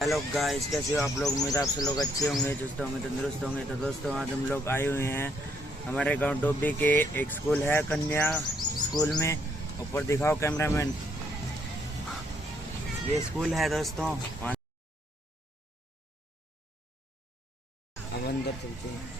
Hello guys, कैसे हो आप लोग। उम्मीद आप सब लोग अच्छे होंगे, चुस्त होंगे, तंदुरुस्त होंगे। तो दोस्तों, आज हम लोग आए हुए हैं हमारे गांव डोबी के एक स्कूल है, कन्या स्कूल में। ऊपर दिखाओ कैमरामैन, ये स्कूल है दोस्तों। अब अंदर चलते हैं।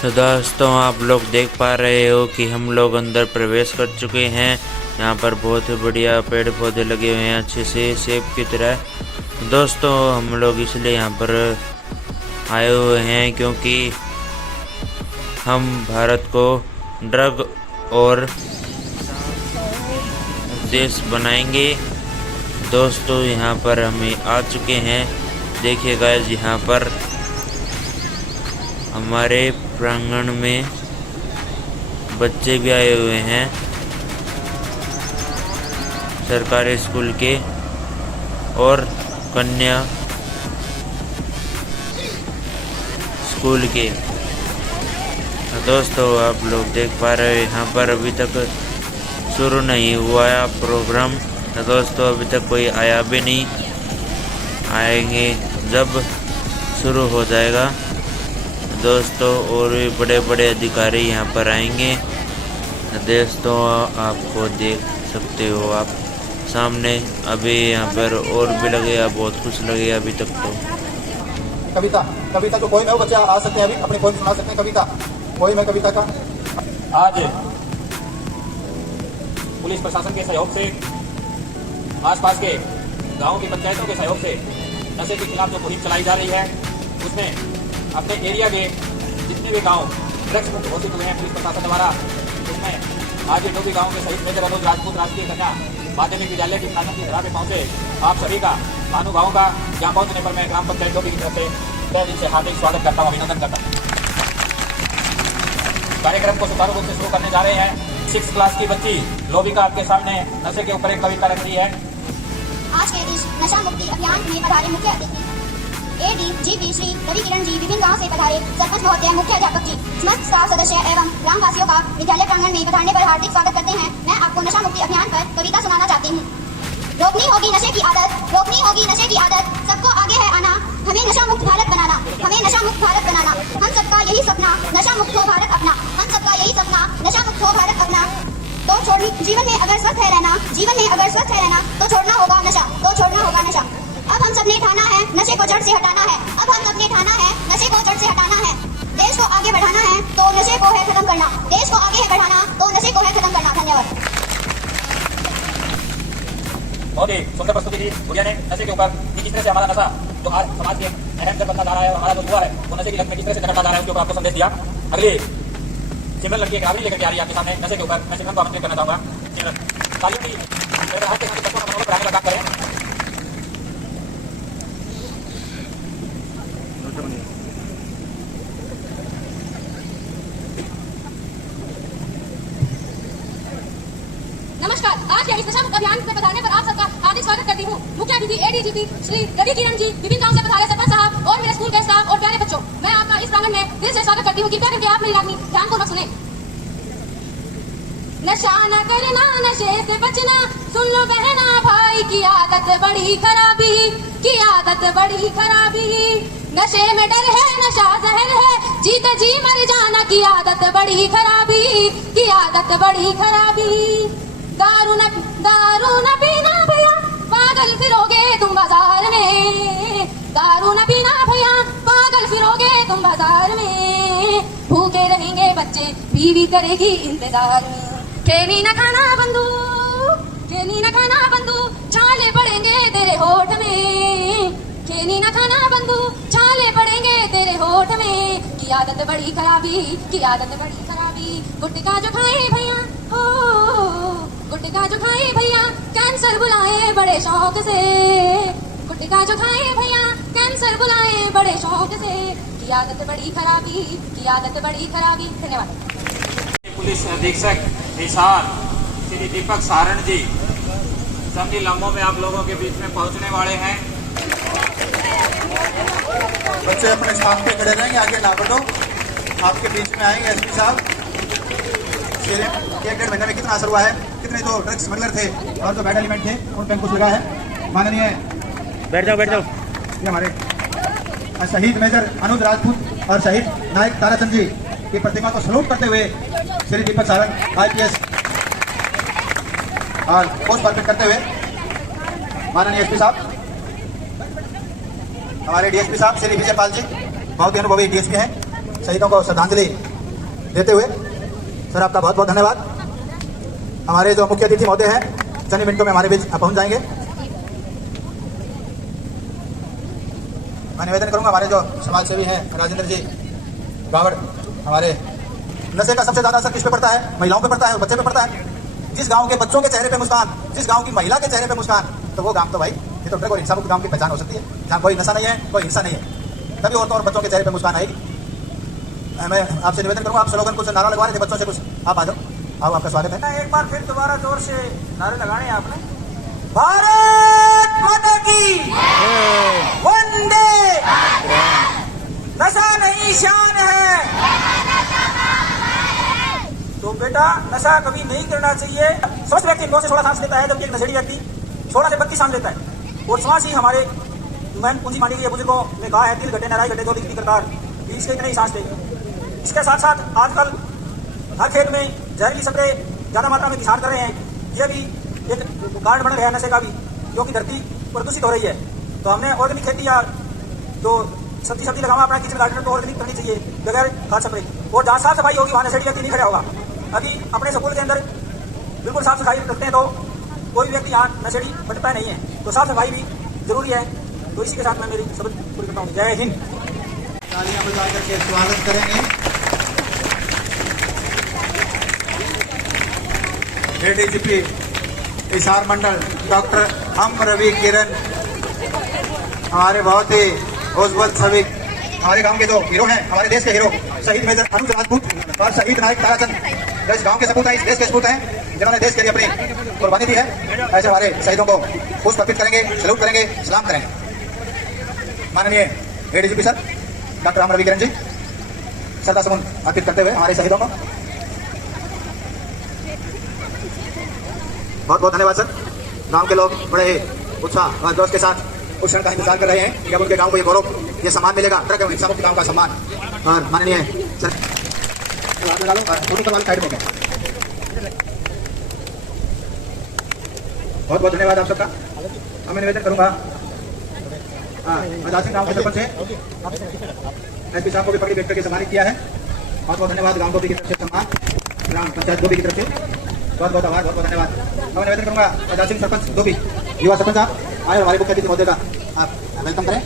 तो दोस्तों, आप लोग देख पा रहे हो कि हम लोग अंदर प्रवेश कर चुके हैं। यहाँ पर बहुत ही बढ़िया पेड़ पौधे लगे हुए हैं, अच्छे से सेब की तरह। दोस्तों, हम लोग इसलिए यहाँ पर आए हुए हैं क्योंकि हम भारत को ड्रग और देश बनाएंगे। दोस्तों, यहाँ पर हम आ चुके हैं। देखिए गाइस, यहाँ पर हमारे प्रांगण में बच्चे भी आए हुए हैं सरकारी स्कूल के और कन्या स्कूल के। दोस्तों, आप लोग देख पा रहे हैं यहाँ पर अभी तक शुरू नहीं हुआ है प्रोग्राम। तो दोस्तों, अभी तक कोई आया भी नहीं, आएंगे जब शुरू हो जाएगा दोस्तों। और भी बड़े बड़े अधिकारी यहाँ पर आएंगे। दोस्तों, आपको देख सकते हो आप सामने। अभी यहाँ पर और भी लगेगा, बहुत कुछ लगेगा अभी तक। तो कविता जो कोई में वो बच्चे आ सकते हैं, अभी अपने कोई सुना सकते हैं कविता, कोई में कविता का। आज पुलिस प्रशासन के सहयोग से, आसपास के गांवों की पंचायतों के सहयोग से नशे के खिलाफ जो मुहिम चलाई जा रही है, उसमें अपने एरिया के जितने भी गांव ड्रग्स मुक्त घोषित हुए हैं पुलिस प्रशासन द्वारा, उसमें आज ये डोबी गांव के शहीद मेजर अनुज राजपूत राजकीय कन्या माध्यमिक विद्यालय की स्थापना की धरा पे पहुंचे आप सभी का, महानुभावों का यहाँ पहुंचने पर मैं ग्राम पंचायत डोबी की तरफ से तहे दिल से हार्दिक स्वागत करता हूँ, अभिनंदन करता हूँ। कार्यक्रम को सुचारू रूप से शुरू करने जा रहे हैं। 6th क्लास की बच्ची लोबिका आपके सामने नशे के ऊपर एक कविता रख रही है। आज के इस नशा मुक्ति अभियान में पधारे मुख्य अतिथि ADGP श्री रवि किरण जी, विभिन्न गांव से पधारे सरपंच महोदय, मुख्य अध्यापक जी, समस्त स्टाफ सदस्य एवं ग्राम वासियों का विद्यालय प्रांगण में पधारने पर हार्दिक स्वागत करते हैं। मैं आपको नशा मुक्ति अभियान पर कविता सुनाना चाहती हूँ। रोकनी होगी नशे की आदत, रोकनी होगी नशे की आदत, सबको आगे है आना, हमें नशा मुक्त भारत बनाना, हमें नशा मुक्त भारत बनाना। हम सबका यही सपना, नशा मुक्त हो भारत अपना, हम सबका यही सपना, नशा मुक्त हो भारत अपना। तो छोड़नी जीवन में अगर स्वस्थ है रहना, जीवन में अगर स्वस्थ है रहना, तो छोड़ना होगा नशा, तो छोड़ना होगा नशा। अब हम सबने ठाना है, नशे को जड़ से हटाना है। अब हम सबने ठाना है, नशे को जड़ से हटाना है। देश को आगे बढ़ाना है, तो नशे को है खत्म करना। देश को आगे है बढ़ाना, तो नशे को है खत्म करना। धन्यवाद। बहुत ही सुंदर प्रस्तुति दी गुड़िया ने नशे के ऊपर कि किस तरह से हमारा नशा जो आज समाज के अहम जड़ बनता जा रहा है, हमारा जो युवा है वो नशे की लत में किस तरह से चढ़ता जा रहा है, उसके ऊपर आपको संदेश दिया। अगली सिमरन लड़की एक आखिरी लेकर के आ रही है आपके सामने नशे के ऊपर। मैं सिमरन को आमंत्रित करना चाहूंगा। सिमरन तालीम की हाथ के साथ बच्चों का मनोबल बढ़ाने का काम करें। नमस्कार। आज के इस नशा मुक्त अभियान में पधारने पर आप सबका हार्दिक स्वागत करती हूँ। मुख्य अतिथि ADGP श्री रवि किरण जी, विभिन्न गांव से पधारे सरपंच साहब और मेरे स्कूल के स्टाफ और प्यारे बच्चों, मैं आपका इस प्रांगण में दिल से स्वागत करती हूँ। कृपया करके आप मेरी रागनी ध्यानपूर्वक सुने। नशा न करना, नशे से बचना, सुन लो बहना भाई की आदत बड़ी खराबी, की आदत बड़ी खराबी। नशे में डर है, नशा जहर है, जीते जी मर जाना की आदत बड़ी खराबी, की आदत बड़ी खराबी। दारू न पीना भैया, पागल फिरोगे तुम बाजार में। दारू न पीना भैया, पागल फिरोगे तुम बाजार में। भूखे रहेंगे बच्चे, बीवी करेगी इंतजार में। खेली न खाना बंदू, खेली न खाना बंदू, छाले पड़ेंगे तेरे होठ में। खेली न खाना बंदू, छाले पड़ेंगे तेरे होठ में। की आदत बड़ी खराबी, की आदत बड़ी खराबी। गुटखा जो खाए भैया, हो गुटखा जो खाए भैया, कैंसर बुलाए बड़े शौक से। सर बुलाए बड़े शौक से, की आदत बड़ी खराबी, की आदत बड़ी खराबी। धन्यवाद। पुलिस अधीक्षक हिसार श्री दीपक सारण जी चंद ही लम्हों में आप लोगों के बीच में पहुंचने वाले हैं। बच्चे अपने स्थान पे खड़े रहेंगे, आगे ना बढ़ो। आपके बीच में आएंगे एसपी साहब। एक 1.5 महीने में कितना असर हुआ है, कितने जो ड्रग्स स्मगलर थे और जो बैड एलिमेंट थे उन पर अंकुश लगा है। माननीय बैठ जाओ ये हमारे शहीद मेजर अनुज राजपूत और शहीद नायक ताराचंद जी की प्रतिमा को सलूट करते हुए श्री दीपक सारण IPS और पोस्ट परफेक्ट करते हुए माननीय एसपी साहब, हमारे DSP साहब श्री विजय पाल जी बहुत ही अनुभवी DSP हैं, शहीदों को श्रद्धांजलि देते हुए सर आपका बहुत बहुत धन्यवाद। हमारे जो मुख्य अतिथि महोदय हैं चंद मिनटों में हमारे बीच पहुंच जाएंगे। मैं निवेदन करूंगा हमारे जो समाज सेवी हैं राजेंद्र जी गावड़, हमारे नशे का सबसे ज्यादा असर किस पे पड़ता है? महिलाओं पे पड़ता है, बच्चे पे पड़ता है। जिस गांव के बच्चों के चेहरे पे मुस्कान, जिस गांव की महिला के चेहरे पे मुस्कान, तो वो गांव तो भाई ये तो ड्रग और हिंसा मुक्त गांव की पहचान हो सकती है, जहाँ कोई नशा नहीं है, कोई हिंसा नहीं है, तभी औरतों और बच्चों के चेहरे पे मुस्कान आएगी। मैं आपसे निवेदन करूंगा, आप स्लोगन कुछ नारा लगवा रहे थे बच्चों से, कुछ आप आ जाओ, आओ आपका स्वागत है। एक बार फिर दोबारा जोर से नारे लगाने हैं आपने। भारत माता की वंदे, नशा नहीं शान है। तो बेटा नशा कभी नहीं करना चाहिए। स्वस्थ व्यक्ति 9 से 16 सांस लेता है, जबकि एक नशेड़ी व्यक्ति 16 से 32 सांस लेता है। और श्वास ही हमारे मैन पूंजी मानी गई बुजुर्गों ने कहा है, दिल घटे नाराई घटे जो लिखती करतार, इसके इतने ही सांस ले। इसके साथ साथ आजकल हर खेत में जहरीली स्प्रे ज्यादा मात्रा में किसान कर रहे हैं, ये भी एक कारण बन रहा है नशे का भी, क्योंकि धरती प्रदूषित हो रही है। तो हमने ऑर्गेनिक खेती या जो सब्जी लगाना अपना किचन गार्डन तो ऑर्गेनिक करनी चाहिए बगैर खाद स्प्रे। और जहाँ साफ सफाई होगी वहाँ नशेड़ी व्यक्ति नहीं खड़ा होगा। अभी अपने स्कूल के अंदर बिल्कुल साफ सफाई रखते हैं तो कोई व्यक्ति यहाँ नशेड़ी बनता नहीं है, तो साफ सफाई भी जरूरी है। तो इसी के साथ मैं मेरी शब्द पूरी करता हूँ। जय हिंद। तालियां बजा करके स्वागत करेंगे ADGP हिसार मंडल डॉक्टर हम रवि किरण, हमारे बहुत ही उज्ज्वल छवि, हमारे गांव के जो हीरो हैं, हमारे देश के हीरो शहीद मेजर अनुज राजपूत और शहीद नायक ताराचंद इस गांव के सपूत हैं, इस देश के सपूत हैं, जिन्होंने देश के लिए अपनी कुर्बानी दी है। ऐसे हमारे शहीदों को पुष्प अर्पित करेंगे, सैल्यूट करेंगे, सलाम करेंगे। माननीय ADGP सर डॉक्टर हम रवि किरण जी श्रद्धा सुमन अर्पित करते हुए हमारे शहीदों को बहुत बहुत धन्यवाद सर। गांव के लोग बड़े ही उत्साह और जोश के साथ उस क्षण का इंतजार कर रहे हैं कि अब उनके गांव को ये गौरव, ये सम्मान मिलेगा, ड्रग एवं हिंसा मुक्त गांव का सम्मान। और माननीय सर साइड में बहुत बहुत धन्यवाद आप सबका। अब मैं निवेदन करूंगा आजाद सिंह गांव के सरपंच है SP साहब को भी पकड़ी बैठ करके सम्मानित किया है। बहुत बहुत धन्यवाद गांव गोभी की तरफ से सम्मान, ग्राम पंचायत गोभी की तरफ से बहुत बहुत आभार, बहुत बहुत धन्यवाद। मैं निवेदन करूंगा आजाद सिंह सरपंच गोभी, युवा सरपंच साहब आए, हमारे मुख्य अतिथि महोदय का आप वेलकम करें।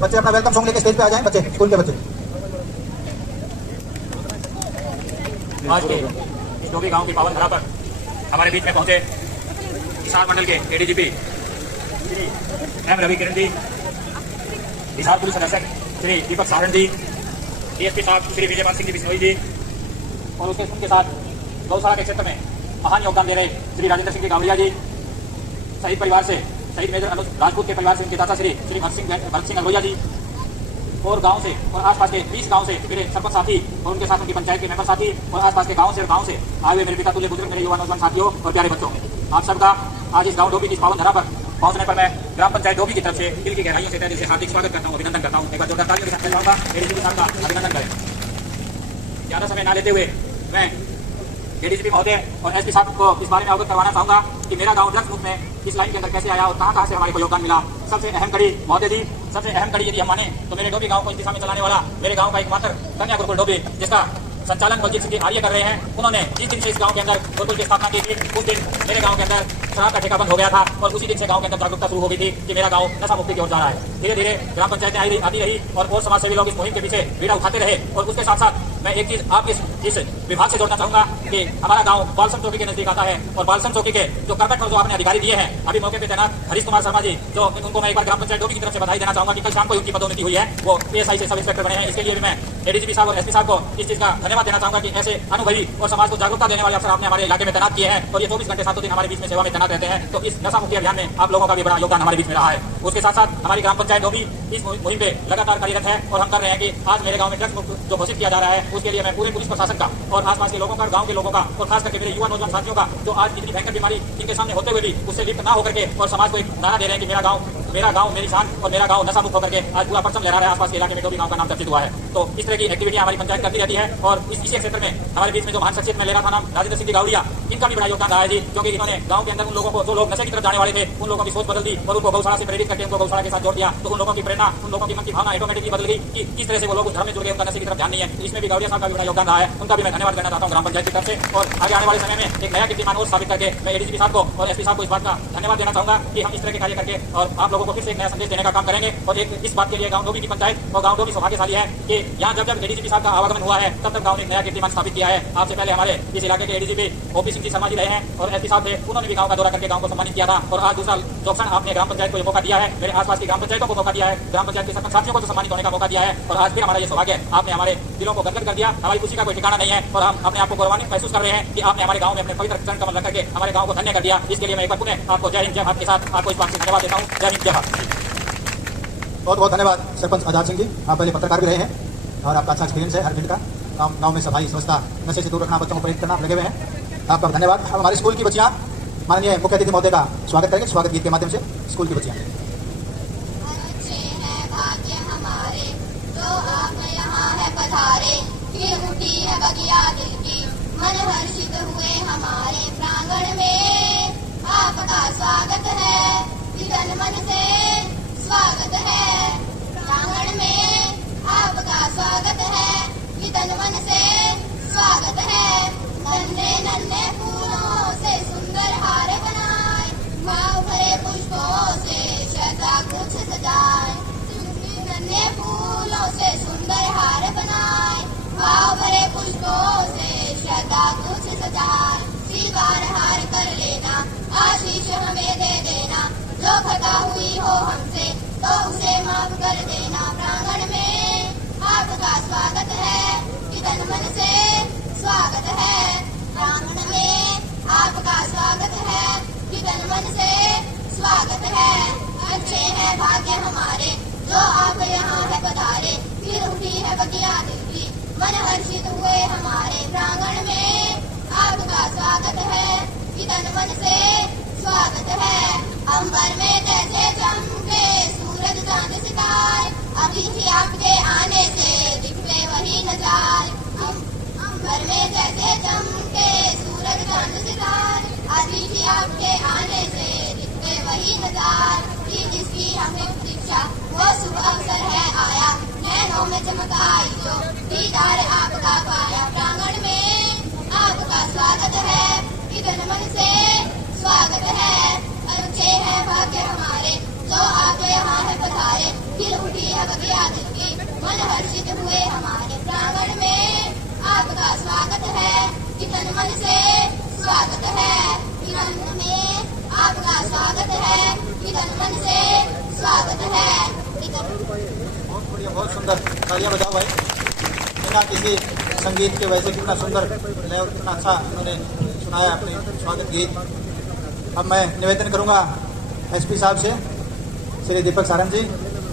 बच्चे अपना वेलकम सॉन्ग लेके स्टेज पे आ जाएं, बच्चे स्कूल के बच्चे। आज के इस डोभी गांव की पावन धरा पर हमारे बीच में पहुंचे हिसार मंडल के ADGP Shri M Ravi Kiran ji, Hisar police अधीक्षक श्री दीपक सारण जी, DSP साहब श्री विजय पाल सिंह जी बिश्नोई जी, और उसके साथ गौशाला के क्षेत्र में महान योगदान दे रहे श्री राजेंद्र सिंह जी गावड़िया जी, शहीद परिवार से शहीद मेजर अनुज राजपूत के परिवार से उनके दाता श्री भरत सिंह अलोया जी, और गांव से और आसपास के 20 गांव से मेरे सरपंच साथी और उनके साथ उनकी पंचायत के मेंबर साथी और आसपास के गांव से आए हुए मेरे पिता तुल्य बुजुर्ग, मेरे युवा नौजवान साथियों और प्यारे बच्चों, आप सबका आज इस गांव डोभी की पावन धरा पर पहुंचने पर मैं ग्राम पंचायत डोभी की तरफ से दिल की गहराइयों से दिल से हार्दिक स्वागत करता हूं, अभिनंदन करता हूं। एक बार जोरदार तालियों के साथ चाहूंगा ADGP साहब का अभिनंदन करें। ज्यादा समय न लेते हुए मैं ADGP महोदय और SP साहब को इस बारे में अवगत करवाना चाहूंगा कि मेरा गांव ड्रग्स मुक्त में इस लाइन के अंदर कैसे आया और कहां से हमारे को योगदान मिला। सबसे अहम कड़ी महोदय जी, सबसे अहम कड़ी यदि हम माने तो मेरे डोभी गांव को इस दिशा में चलाने वाला मेरे गांव का एकमात्र कन्या गुरुकुल डोभी, जिसका संचालन बलजीत सिंह आर्य कर रहे हैं। उन्होंने जिस दिन से इस गांव के अंदर गुरुकुल की स्थापना की थी उस दिन मेरे गांव के अंदर शराब का ठेका बंद हो गया था और उसी दिन से गांव के अंदर जागरूकता शुरू हो गई थी कि मेरा गांव नशा मुक्ति की ओर जा रहा है। धीरे धीरे ग्राम पंचायतें आती रही और समाज सेवी लोग इस मुहिम के पीछे बीड़ा उठाते रहे। और उसके साथ साथ मैं एक चीज आप इस विभाग से जोड़ना चाहूंगा कि हमारा गांव बालसम चौकी के नजदीक आता है और बालसम चौकी के जो कार्पेट पर जो आपने अधिकारी दिए हैं अभी मौके पे तैनात हरीश कुमार शर्मा जी, जो उनको मैं एक बार ग्राम पंचायत डोभी की तरफ से बधाई देना चाहूंगा कि कल शाम को उनकी पदोन्नति हुई है, वो PSI से सब इंस्पेक्टर बने हैं। इसके लिए भी मैं ADGP साहब और SP साहब को इस चीज का धन्यवाद देना चाहूंगा कि ऐसे अनुभवी और समाज को जागरूकता देने वाले अफसर आपने हमारे इलाके में तैनात किए हैं और ये 24 घंटे 7 दिन हमारे बीच में सेवा में तैनात रहते हैं। तो इस नशा मुक्ति अभियान में आप लोगों का भी बड़ा योगदान हमारे बीच में रहा है। उसके साथ साथ हमारी ग्राम पंचायत डोभी इस मुहिम पे लगातार कार्यरत है और हम कर रहे हैं कि आज मेरे गांव में ड्रग्स मुक्त जो घोषित किया जा रहा है उसके लिए मैं पूरे पुलिस प्रशासन का और आसपास के लोगों का, गांव के लोगों का और खास करके मेरे युवा नौजवान साथियों का जो आज इतनी भयंकर बीमारी इनके सामने होते हुए भी उससे लिप्त ना होकर के और समाज को एक नारा दे रहे हैं कि मेरा गांव मेरी शान और मेरा गांव नशा मुक्त होकर के आज पूरा परचम लहरा रहा है। आसपास के इलाके में डोभी गांव का नाम चर्चित हुआ है। तो इस तरह की एक्टिविटी हमारी पंचायत करती रहती है और इसी क्षेत्र में हमारे बीच में जो महान शख्सियत में ले रहा था नाम राजेंद्र सिंह गावड़िया, इनका भी बड़ा योगदान रहा है जी, क्योंकि इन्होंने गांव के अंदर उन लोगों को जो लोग नशे की तरफ जाने वाले थे उन लोगों की सोच बदल दी और उनको गौशाला से प्रेरित करके उनको गौशाला के साथ जोड़ दिया। तो उन लोगों की प्रेरणा, उन लोगों की मन की भावना ऑटोमेटिकली बदल गई कि किस तरह से वो लोग उस धर्म में जुड़ गए, उनका नशे की तरफ ध्यान नहीं है। इसमें भी गावड़िया साहब का भी बड़ा योगदान रहा है, उनका भी मैं धन्यवाद करना चाहता हूँ ग्राम पंचायत की तरफ से। और आगे आने वाले समय में एक नया कीर्तिमान और स्थापित करके मैं ADGP साहब को और SP साहब को इस बात का धन्यवाद देना चाहूंगा कि हम इस तरह के कार्य करके और आप लोगों को फिर से एक नया संदेश देने का काम करेंगे। और एक इस बात के लिए गांव डोभी की पंचायत और गांव डोभी सौभाग्यशाली है कि यहाँ जब ADGP साहब का आवागमन हुआ है तब गांव ने एक नया कीर्तिमान स्थापित किया है। आपसे पहले हमारे इस इलाके के ADGP OP सिंह जी शर्मा जी रहे हैं और SP साहब थे, उन्होंने भी गांव का दौरा करके गांव को सम्मानित किया था। और आज दूसरा जो ऑप्शन आपने ग्राम पंचायत को ये मौका दिया है, मेरे आसपास की ग्राम पंचायतों को मौका दिया है, ग्राम पंचायत के सरपंच साथियों को जो सम्मानित होने का मौका दिया है। और आज फिर हमारा ये सौभाग्य है, आपने हमारे दिलों को गदगद कर दिया। हमारी खुशी का कोई ठिकाना नहीं है और हम अपने आप को गौरवान्वित महसूस कर रहे हैं कि आपने हमारे गांव में अपने पवित्र चरण कमल रख करके हमारे गांव को धन्य कर दिया। इसके लिए मैं एक बार पुनः आपको जय हिंद जय भारत के साथ आपको इस बात से धन्यवाद देता हूँ। जय हिंद जय भारत। बहुत बहुत धन्यवाद सरपंच आजाद सिंह जी, आप पहले पत्रकार भी रहे हैं और आपका अच्छा एक्सपीरियंस है हर फील्ड का। गाँव में सफाई व्यवस्था, नशे से दूर रखना, बच्चों को प्रेरित करना, आप लगे हुए हैं, आपका धन्यवाद। अब हमारे स्कूल की बच्चियाँ माननीय मुख्य अतिथि महोदय का स्वागत करेंगे, स्वागत गीत के माध्यम से। स्कूल की बच्चियाँ मन हर्षित हुए हमारे प्रांगण में, आपका स्वागत है, तन मन से स्वागत है। प्रांगण में आपका स्वागत है, तन मन से स्वागत है। नन्हे नन्हे फूलों से सुंदर हार बनाए, भाव भरे पुष्पों से श्रद्धा कुछ सजाए। नन्हे फूलों से सुंदर हार बनाए, भाव भरे पुष्पों से श्रद्धा कुछ सजाए। स्वीकार हार कर लेना, आशीष हमें दे देना, जो खता हुई हो हमसे तो उसे माफ कर देना। प्रांगण में आपका स्वागत है, तन मन से स्वागत है। प्रांगण में आपका स्वागत है, तन मन से स्वागत है। अच्छे हैं भाग्य हमारे जो आप यहाँ है पधारे, फिर उठी है बगिया दिल की, मन हर्षित हुए हमारे प्रांगण में। आपका स्वागत है, तन मन से स्वागत है। अंबर में जैसे चमके सूरज चांद सितारे, अभी भी आपके आने से दिखते वही नजारे। अंबर में जैसे चमके सूरज चांद सितारे, अभी भी आपके आने से दिखते वही नजारे। जिसकी हमें प्रतीक्षा वो शुभ अवसर है आया, नैनों में चमक आई जो दीदार आपका पाया। प्रांगण में आपका स्वागत है, तन मन से स्वागत है। अच्छे हैं भाग्य हमारे जो आप यहाँ है पधारे, फिर उठी है बगिया दिल की, मन हर्षित हुए हमारे प्रांगण में। आपका स्वागत है, तन मन से स्वागत है। प्रांगण में आपका स्वागत है, तन मन से स्वागत है। बहुत बढ़िया, बहुत सुंदर, तालियां बजाओ भाई। बिना किसी संगीत के वैसे कितना सुंदर लय और कितना अच्छा उन्होंने सुनाया अपने स्वागत गीत। अब मैं निवेदन करूंगा SP साहब से, श्री दीपक सारंग जी,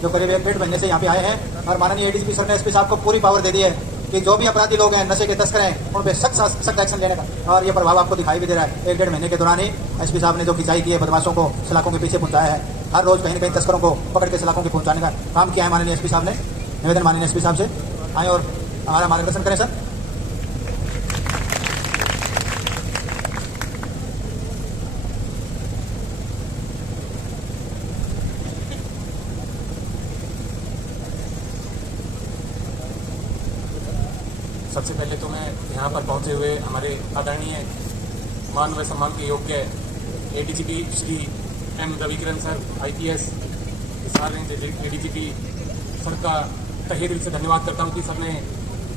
जो करीब 1-1.5 महीने से यहाँ पे आए हैं और माननीय ADGP सर ने SP साहब को पूरी पावर दे दी है कि जो भी अपराधी लोग हैं, नशे के तस्कर हैं, उन पर सख्त एक्शन लेने का। और ये प्रभाव आपको दिखाई भी दे रहा है। 1-1.5 महीने के दौरान ही SP साहब ने जो खिंचाई की है, बदमाशों को सलाखों के पीछे पहुंचाया है, हर रोज कहीं न कहीं तस्करों को पकड़ के सलाखों के पहुंचाने का काम किया है माननीय SP साहब ने। निवेदन माननीय SP साहब से आए और हमारा मार्गदर्शन करें सर। सबसे पहले तो मैं यहाँ पर पहुँचे हुए हमारे आदरणीय मान व सम्मान के योग्य ADGP Shri M Ravikiran sir IPS Hisar range ADGP sir का तहे दिल से धन्यवाद करता हूँ कि सर ने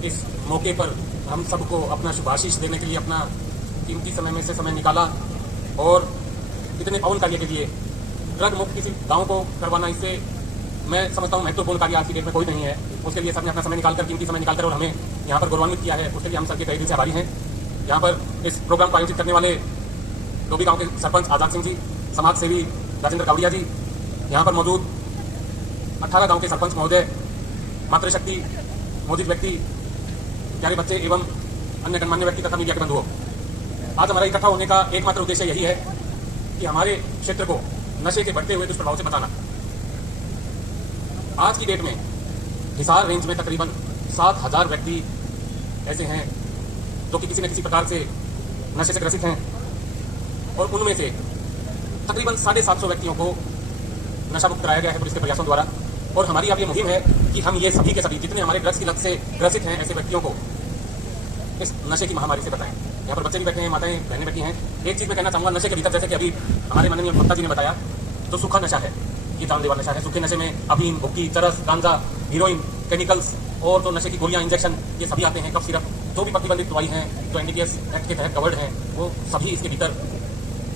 इस मौके पर हम सबको अपना शुभाशीष देने के लिए अपना कीमती समय में से समय निकाला और इतने पावन कार्य के लिए ड्रग मुक्त किसी गाँव को करवाना, इससे मैं समझता हूँ महत्वपूर्ण कार्य आज की डेट में कोई नहीं है। उसके लिए सर ने अपना समय निकालकर, कीमती समय निकालकर और हमें यहाँ पर गौरवान्वित किया है, उसके लिए हम सर के तहे दिल से आभारी हैं। यहाँ पर इस प्रोग्राम को आयोजित करने वाले डोभी गांव के सरपंच आजाद सिंह जी, समाज सेवी राजेंद्र कावड़िया जी, यहाँ पर मौजूद 18 गांव के सरपंच महोदय, मातृशक्ति, मौजूद व्यक्ति, प्यारे बच्चे एवं अन्य गणमान्य व्यक्ति तथा मीडिया के बंधुओं, आज हमारा इकट्ठा होने का एकमात्र उद्देश्य यही है कि हमारे क्षेत्र को नशे के बढ़ते हुए दुष्प्रभाव से बचाना। आज की डेट में हिसार रेंज में तकरीबन 7,000 व्यक्ति ऐसे हैं जो कि किसी न किसी प्रकार से नशे से ग्रसित हैं और उनमें से तकरीबन 750 व्यक्तियों को नशा मुक्त कराया गया है पुलिस के प्रयासों द्वारा। और हमारी अब ये मुहिम है कि हम ये सभी के सभी जितने हमारे ड्रग्स की लत से ग्रसित हैं ऐसे व्यक्तियों को इस नशे की महामारी से बचाएं। यहाँ पर बच्चे भी बैठे हैं, माताएं बहनें बैठी हैं। एक चीज़ मैं कहना चाहूँगा, नशे के भीतर जैसे कि अभी हमारे माननीय वक्ता जी ने बताया, जो सूखा नशा है ये जानलेवा नशा है। सूखे नशे में अफीम, भुक्की, चरस, गांजा, हीरोइन, केमिकल्स और जो नशे की गोलियां, इंजेक्शन, ये सभी आते हैं। कफ सिरप, जो भी प्रतिबंधित दवाई हैं जो NDPS एक्ट के तहत कवर्ड हैं, वो सभी इसके भीतर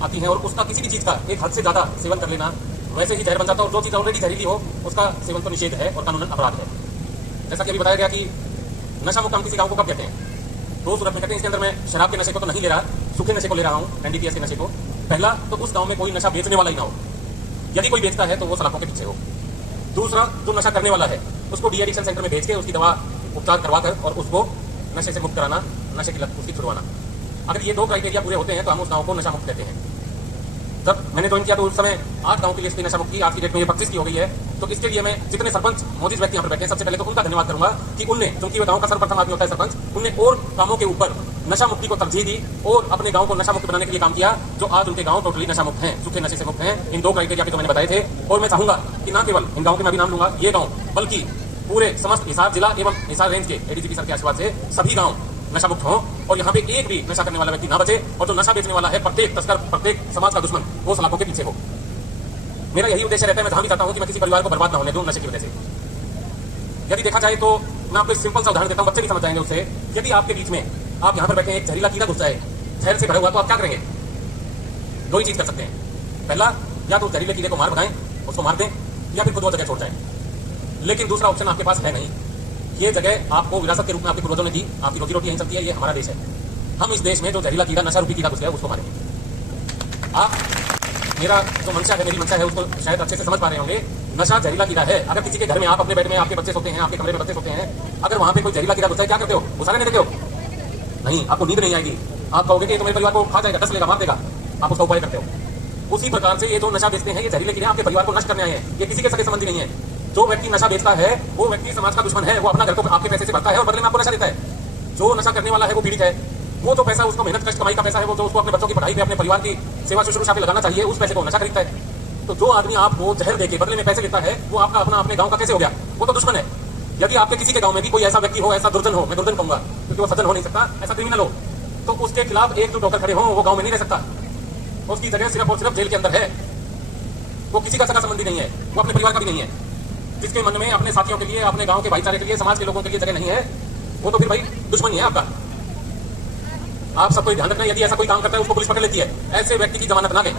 आती हैं। और उसका किसी भी चीज़ का एक हद से ज़्यादा सेवन कर लेना वैसे ही जहर बन जाता है। और जो चीज़ ऑलरेडी जहरीली हो उसका सेवन तो निषेध है और कानूनन अपराध है। जैसा कि अभी बताया गया कि नशा मुक्त हम किसी गाँव को कब कहते हैं, दो सूरत में कहते हैं। इसके अंदर मैं शराब के नशे को तो नहीं ले रहा, सूखे नशे को ले रहा हूँ, NDPS के नशे को। पहला तो उस गाँव में कोई नशा बेचने वाला ही ना हो, यदि कोई बेचता है तो वो सलाखों के पीछे हो। दूसरा, जो नशा करने वाला है उसको डी एडिक्शन सेंटर में भेज के उसकी दवा उपचार करवाकर और उसको नशे से मुक्त कराना, नशे की लत उसकी छुड़वाना। अगर ये 2 क्राइटेरिया पूरे होते हैं तो हम उस गाँव को नशा मुक्त कहते हैं। जब मैंने ज्वाइन किया तो उस समय 8 गाँव की लिस्ट थी नशा मुक्त की, आज की डेट में ये 25 की हो गई है। तो इसके लिए मैं जितने सरपंच मौजूद व्यक्ति यहाँ पर बैठे हैं, सबसे पहले तो उनका धन्यवाद करूंगा कि उनने, क्योंकि वो गाँव का सर्वप्रथम आदमी होता है सरपंच, उनने और कामों के ऊपर नशा मुक्ति को तरजीह दी और अपने गांव को नशा मुक्त बनाने के लिए काम किया, जो आज उनके गांव टोटली नशा मुक्त हैं, सूखे नशे से मुक्त हैं, इन 2 क्राइटेरिया के जो मैंने बताए थे। और मैं चाहूंगा कि ना केवल इन गाँव के मैं भी नाम लूंगा, ये गाँव बल्कि पूरे समस्त हिसार जिला एवं हिसार रेंज के ADGP सर के आशीर्वाद से सभी गाँव नशा मुक्त हों और यहाँ पे एक भी नशा करने वाला व्यक्ति ना बचे। और जो नशा बेचने वाला है, प्रत्येक तस्कर, प्रत्येक समाज का दुश्मन, वो सलाखों के पीछे हो। मेरा यही उद्देश्य रहता है। मैं जहां भी चाहता हूं कि मैं किसी परिवार को बर्बाद ना होने दूं नशे की वजह से। यदि देखा जाए तो मैं आपको एक सिंपल सा उदाहरण देता हूं, बच्चे नहीं समझ जाएंगे उससे। यदि आपके बीच में, आप यहाँ पर बैठे एक जहरीला कीड़ा घुस जाए, जहर से भरा हुआ, तो आप क्या करेंगे? 2 ही चीज कर सकते हैं। पहला, या तो जहरीले कीड़े को मार भगाएं, उसको मार दें, या फिर खुद वो जगह छोड़ जाएं। लेकिन दूसरा ऑप्शन आपके पास है नहीं। ये जगह आपको विरासत के रूप में आपके पूर्वजों ने दी, आपकी रोजी रोटी यहीं चलती है, ये हमारा देश है। हम इस देश में जो जहरीला कीड़ा, नशा रूपी कीड़ा घुस गया, उसको मारेंगे। आप, मेरा जो मंशा है, मेरी मंशा है, उसको शायद अच्छे से समझ पा रहे होंगे। नशा जहरीला कीड़ा है। अगर किसी के घर में, आप अपने बेड में, आपके बच्चे सोते हैं, आपके कमरे में बच्चे सोते हैं, अगर वहां पे कोई जहरीला कीड़ा घुसा है, क्या करते हो? घुसा नहीं देते हो? नहीं, आपको नींद नहीं आएगी। आप कहोगे कि ये तो मेरे परिवार को खा जाएगा, डस लेगा, मार देगा, आप उसका उपाय करते हो। उसी प्रकार से ये जो नशा बेचते हैं, ये जहरीले कीड़े आपके परिवार को नष्ट करने आए हैं। ये किसी के सगे संबंधी नहीं है। जो व्यक्ति नशा बेचता है वो व्यक्ति समाज का दुश्मन है। वो अपना घर को आपके पैसे से भरता है और बदले में आपको नशा देता है। जो नशा करने वाला है वो पीड़ित है। वो जो पैसा उसको मेहनत कष्ट कमाई का पैसा है, वो जो उसको अपने बच्चों की पढ़ाई पे, अपने परिवार की सेवा शुश्रूषा पे लगाना चाहिए, उस पैसे को नशा खरीदता है। तो जो आदमी आपको जहर देके बदले में पैसे लेता है, वो आपका अपना अपने गांव का कैसे हो गया? वो तो दुश्मन है। यदि आपके किसी के गांव में भी कोई ऐसा व्यक्ति हो, ऐसा दुर्जन हो, मैं दुर्जन कहूंगा क्योंकि वो सज्जन हो नहीं सकता, ऐसा क्रिमिनल हो, तो उसके खिलाफ एकजुट होकर खड़े हो। वो गांव में नहीं रह सकता, उसकी जगह सिर्फ और सिर्फ जेल के अंदर है। वो किसी का सगा संबंधी नहीं है, वो अपने परिवार का भी नहीं है। जिसके मन में अपने साथियों के लिए, अपने गांव के भाईचारे के लिए, समाज के लोगों के लिए जगह नहीं है, वो तो फिर भाई दुश्मन ही है आपका। आप सबको ध्यान रखना, यदि ऐसा कोई काम करता है उसको पुलिस पकड़ लेती है। ऐसे व्यक्ति की जमानत ना दें।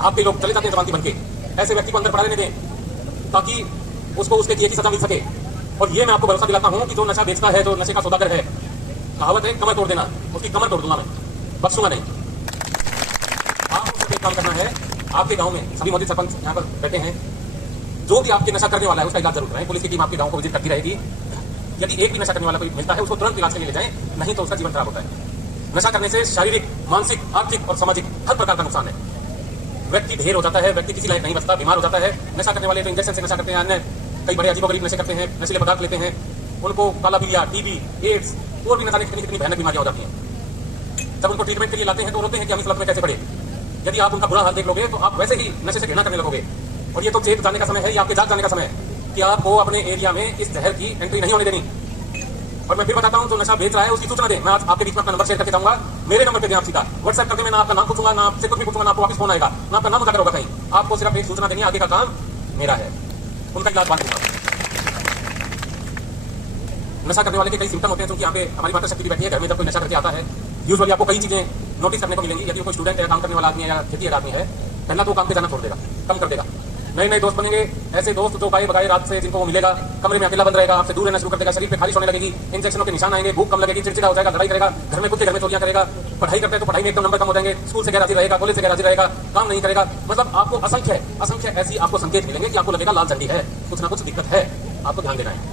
आपके लोग चले जाते हैं जमानती बनके, ऐसे व्यक्ति को अंदर पड़ा लेने दें ताकि उसको उसके किए की सजा मिल सके। और ये मैं आपको भरोसा दिलाता हूं कि जो नशा बेचता है, जो नशे का सौदागर है, कहावत है कमर तोड़ देना, उसकी कमर तोड़ दूंगा मैं, बख्शूंगा नहीं। आपको सिर्फ एक काम करना है, आपके गांव में सभी मौजूद सरपंच यहाँ पर बैठे हैं, जो भी आपके नशा करने वाला है उसका इलाज जरूर कराएं। पुलिस की टीम आपके गांव को विजिट करती रहेगी। यदि एक भी नशा करने वाला कोई मिलता है, उसको तुरंत इलाज के लिए ले जाएं, नहीं तो उसका जीवन खराब होता है। नशा करने से शारीरिक, मानसिक, आर्थिक और सामाजिक हर प्रकार का नुकसान है। व्यक्ति ढेर हो जाता है, व्यक्ति किसी लायक नहीं बचता, बीमार हो जाता है। नशा करने वाले तो इंजेक्शन से नशा करते हैं, अन्य कई बड़े अजीबोगरीब नशे करते हैं, नशीले पदार्थ लेते हैं, उनको कालापीलिया, टीबी, एड्स और भी न जाने कितनी भयानक बीमारियां हो जाती हैं। जब उनको ट्रीटमेंट के लिए लाते हैं तो रोते हैं कि हम इस लत में कैसे पड़े। यदि आप उनका बुरा हाल देख लोगे तो आप वैसे ही नशे से घृणा करने लगोगे। और ये तो चेत जाने का समय है, ये आपके जाग जाने का समय है कि आपको अपने एरिया में इस जहर की एंट्री नहीं होने देनी। और मैं फिर बताता हूं जो नशा बेच रहा है उसकी सूचना दें। मैं आज आपके बीच में अपना नंबर शेयर करके जाऊंगा, मेरे नंबर पे दें आप सीधा व्हाट्सएप करके। मैं ना आपका नाम पूछूंगा, ना आपसे कुछ भी पूछूंगा, ना आपको वापस फोन आएगा, ना आपका नाम उजागर होगा कहीं। आपको सिर्फ एक सूचना देनी है, आगे का काम मेरा है, उनका इलाज बांट दूंगा। नशा करने वाले के कई सिम्टम होते हैं, क्योंकि यहाँ पे हमारी माता शक्ति भी बैठी है। घर में जब कोई नशा करके आता है यूजुअली आपको कई चीजें नोटिस करने को मिलेंगी। यदि कोई स्टूडेंट है, काम करने वाला आदमी है या खेती आदमी है, पहला तो काम पे जाना छोड़ देगा, कम कर देगा। नए नए दोस्त बनेंगे, ऐसे दोस्त जो गाये बगाए रात से जिनको वो मिलेगा, कमरे में अकेला बंद रहेगा, आपसे दूर रहना शुरू कर देगा, शरीर पे खारिश होने लगेगी, इंजेक्शनों के निशान आएंगे, भूख कम लगेगी, चिड़चिड़ा हो जाएगा, लड़ाई करेगा, घर में खुद के घर में चोरियां करेगा, पढ़ाई करते हैं तो पढ़ाई में एकदम नंबर कम हो जाएंगे, स्कूल से गैरहाजिर रहेगा, कॉलेज से गैरहाजिर रहेगा, काम नहीं करेगा। मतलब आपको असंख्य ऐसी आपको संकेत मिलेंगे कि आपको लगेगा लाल झंडी है, कुछ ना कुछ दिक्कत है, आपको ध्यान देना है।